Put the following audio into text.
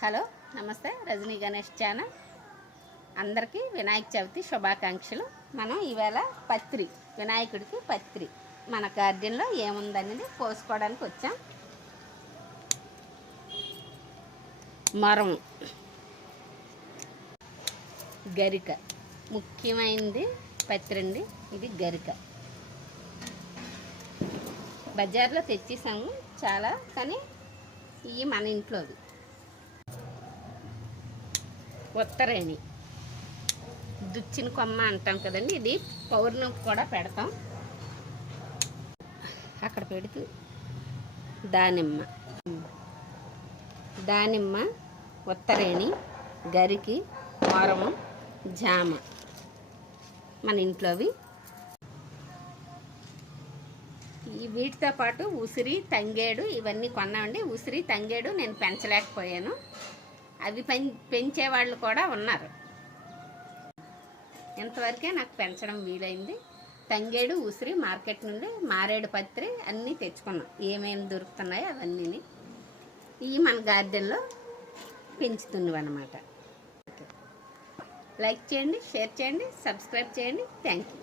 Hello నమస్తే Rajani Ganesh channel అందరికీ వినాయక చవితి శుభాకాంక్షలు. మనం ఈవేళ పత్రి వినాయకుడికి పత్రి మన గార్డెన్లో ఏముందనేది కోసుకోవడానికి వచ్చాం. మరం, గరిక ముఖ్యమైనది పత్రి అండి. ఇది గరిక బజార్లో తెచ్చేసాము చాలా, కానీ ఇవి మన ఇంట్లోది. ఉత్తరేణి దుచ్చిన కొమ్మ అంటాం కదండి, ఇది పౌర్ణమికి కూడా పెడతాం. అక్కడ పెడుతూ దానిమ్మ, ఉత్తరేణి, గరికి, మొరము, జామ మన ఇంట్లోవి. వీటితో పాటు ఉసిరి, తంగేడు ఇవన్నీ కొన్నామండి. ఉసిరి, తంగేడు నేను పెంచలేకపోయాను, అవి పెంచేవాళ్ళు కూడా ఉన్నారు. ఇంతవరకే నాకు పెంచడం వీలైంది. తంగేడు, ఉసిరి మార్కెట్ నుండి, మారేడు పత్రి అన్నీ తెచ్చుకున్నాం. ఏమేమి దొరుకుతున్నాయో అవన్నీ ఇవి మన గార్డెన్లో పెంచుతున్నవి అన్నమాట. లైక్ చేయండి, షేర్ చేయండి, సబ్స్క్రైబ్ చేయండి. Thank you.